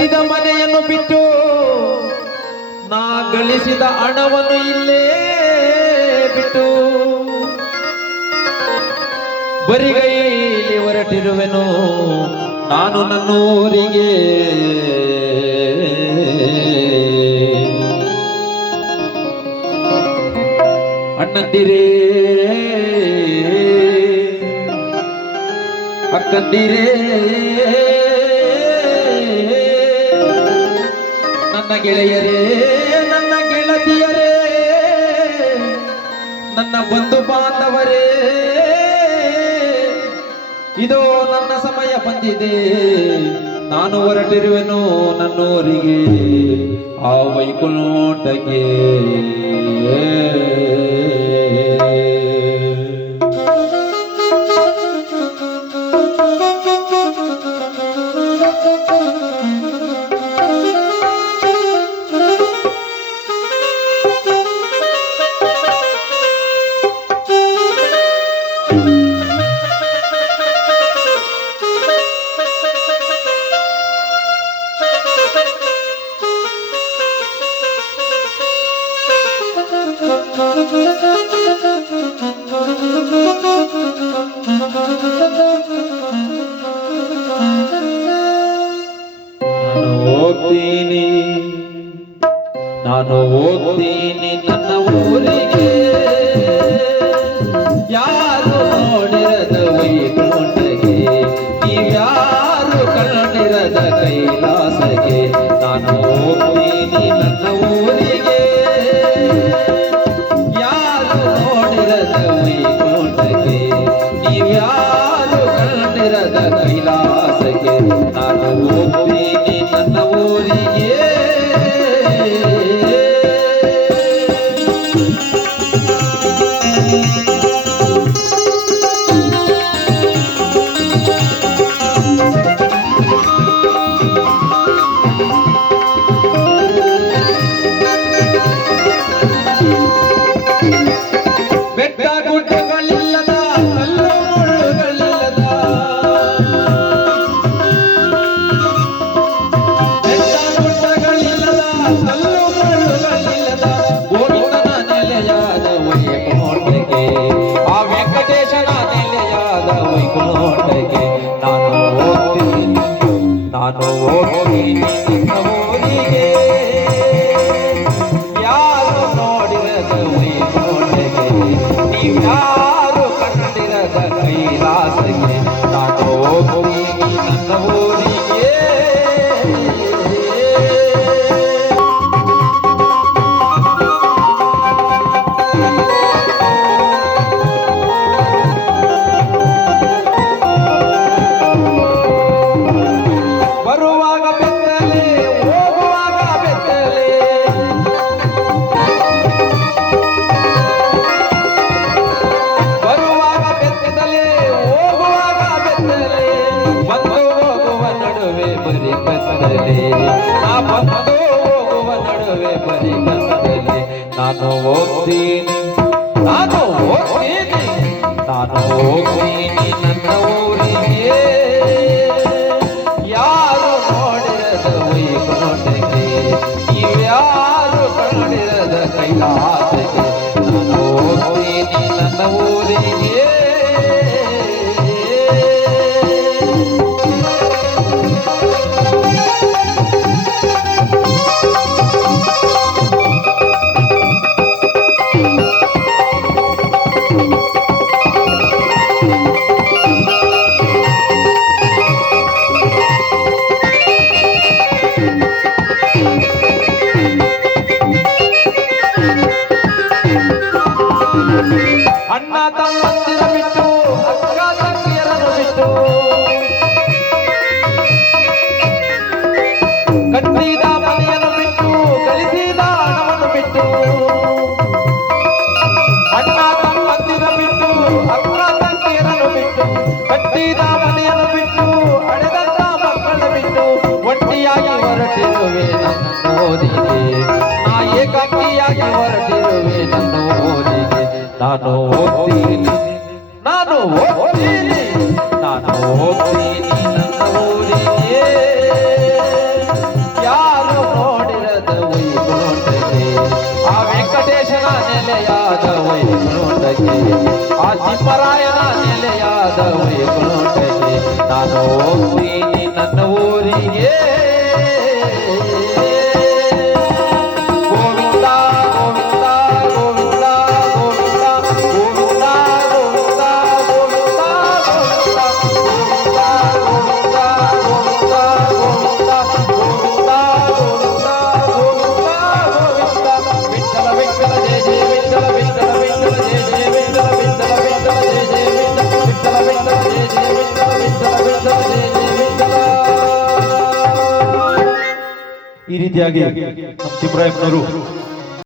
ಕಟ್ಟಿದ ಮನೆಯನ್ನು ಬಿಟ್ಟು ನಾ ಗಳಿಸಿದ ಹಣವನ್ನು ಇಲ್ಲೇ ಬಿಟ್ಟು ಬರಿಗೈಲಿ ಹೊರಟಿರುವೆನು ನಾನು ನನ್ನೂರಿಗೆ. ಅಣ್ಣಂದಿರೇ ಅಕ್ಕಂದಿರೇ ನನ್ನ ಗೆಳೆಯರೇ ನನ್ನ ಗೆಳತಿಯರೇ ನನ್ನ ಬಂಧು ಬಾಂಧವರೇ, ಇದೋ ನನ್ನ ಸಮಯ ಬಂದಿದೆ, ನಾನು ಹೊರಟಿರುವೆನು ನನ್ನೂರಿಗೆ, ಆ ವೈಕುಂಠಕ್ಕೆ. ನಾನು ಹೋಗ್ತೀನಿ ನನ್ನ ಊರಿಗೆ, ಯಾರು ನೋಡಿರದ ವೈಕುಂಠಕ್ಕೆ, ನೀವ್ಯಾರು ಕಂಡಿರದ ಕೈಲಾಸಕ್ಕೆ. ನಾನು ಹೋಗ್ತೀನಿ ನನ್ನ ಊರಿಗೆ, ಯಾರು ನೋಡಿರದ ವೈಕುಂಠಕ್ಕೆ, ನೀವ್ಯಾರು ಕಂಡಿರದ ಕೈಲಾಸಕ್ಕೆ. ನಾನು ಹೋಗ್ತೀನಿ ನನ್ನ ಊರಿಗೆ. ಬೆಟ್ಟ ಗುಡ್ಡಗಳಿಲ್ಲದ ಕಲ್ಲು ಮುಳ್ಳುಗಳಿಲ್ಲದ, ಬೆಟ್ಟ ಗುಡ್ಡಗಳಿಲ್ಲದ ಕಲ್ಲು ಮುಳ್ಳುಗಳಿಲ್ಲದ ಗೋವಿಂದನ ನೆಲೆಯಾದ ವೈಕುಂಠಕ್ಕೆ, ಆ ವೆಂಕಟೇಶನ ನೆಲೆಯಾದ ವೈಕುಂಠಕ್ಕೆ. ನಾನು ಹೋಗ್ತೀನಿ ನನ್ನ ಊರಿಗೆ, ಯಾರು ನೋಡಿರದ ವೈಕುಂಠಕ್ಕೆ, ನೀವ್ಯಾರು ಕಂಡಿರದ ಕೈಲಾಸಕ್ಕೆ. ನಾನು ಹೋಗ್ತೀನಿ ನನ್ನ ಊರಿಗೆ. ಬರುವಾಗ ಬೆತ್ತಲೆ ಹೋಗುವಾಗ ಬೆತ್ತಲೆ, ಬರುವಾಗ ಬೆತ್ತಲೆ ಹೋಗುವಾಗ ಬೆತ್ತಲೆ, ಬಂದು ಹೋಗುವ ನಡುವೆ ಬರಿ ಕತ್ತಲೆ, ನಾ ಬಂದು ಹೋಗುವ ನಡುವೆ ಬರಿ ಕತ್ತಲೆ. ನಾನು ಹೋಗ್ತೀನಿ ನಾನು ಹೋಗ್ತೀನಿ ನಾನು ಹೋಗ್ತೀನಿ ನನ್ನ ಊರಿಗೆ, ಯಾರು ನೋಡಿರದ ವೈಕುಂಠಕ್ಕೆ, ನೀವ್ಯಾರು ಕಂಡಿರದ ಕೈಲಾಸಕ್ಕೆ. ನಾನು ಹೋಗ್ತೀನಿ ನನ್ನ ಊರಿಗೆ. ಅಣ್ಣ ತಮ್ಮಂದಿರ ಬಿಟ್ಟು ಅಕ್ಕ ತಂಗಿಯರನ್ನು ಬಿಟ್ಟು ಕಟ್ಟಿದ ಮನೆಯನ್ನು ಬಿಟ್ಟು ಗಳಿಸಿದ ಹಣವನ್ನು ಬಿಟ್ಟು, ಅಣ್ಣ ತಮ್ಮಂದಿರ ಬಿಟ್ಟು ಅಕ್ಕ ತಂಗಿಯರನ್ನು ಬಿಟ್ಟು ಕಟ್ಟಿದ ಮನೆಯನ್ನು ಬಿಟ್ಟು ಹಡೆದಂತ ಮಕ್ಕಳ ಬಿಟ್ಟು ಒಟ್ಟಿಯಾಗಿ ಹೊರಟಿರುವೆ ನನ್ನ ಊರಿಗೆ, ನಾ ಏಕಾಂಗಿಯಾಗಿ ಹೊರಟಿರುವೆ ನನ್ನ ಊರಿಗೆ. ನಾನು ಹೋಗ್ತೀನಿ ನಾನು ಹೋಗ್ತೀನಿ ನಾನು ಹೋಗ್ತೀನಿ ನನ್ನ ಊರಿಗೆ, ಆ ಸಿಂಹರಾಯನ ನೆಲೆಯಾದ ವೈಕುಂಠಕ್ಕೆ ನಾನು ಹೋಗ್ತೀನಿ ನನ್ನ ಊರಿಗೆ ಗೋವಿಂದ ಗೋವಿಂದ ಗೋವಿಂದ ಗೋವಿಂದ ಗೋವಿಂದ ಗೋವಿಂದ ಗೋವಿಂದ ಗೋವಿಂದ ಗೋವಿಂದ ಗೋವಿಂದ ಗೋವಿಂದ ಗೋವಿಂದ ಗೋವಿಂದ ವಿಠಲ ವಿಠಲ ಜಯ ಜಯ ವಿಠಲ ವಿಠಲ ವಿಠಲ ಜಯ ಜಯ ವಿಠಲ ವಿಠಲ ವಿಠಲ ಜಯ ಜಯ ವಿಠಲ ವಿಠಲ ಜಯ ಜಯ ವಿಠಲ ವಿಠಲ ವಿಠಲ ಜಯ ಜಯ ವಿಠಲ. ಈ ರೀತಿಯಾಗಿ ನಮ್ಮ ತಿಮ್ಮರಾಯಪ್ಪನವರು